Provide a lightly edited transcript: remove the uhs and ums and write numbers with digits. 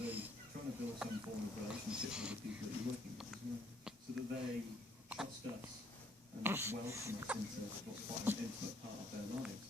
also trying to build some form of relationship with the people that you're working with as well, so that they trust us and welcome us into what's quite an intimate part of their lives.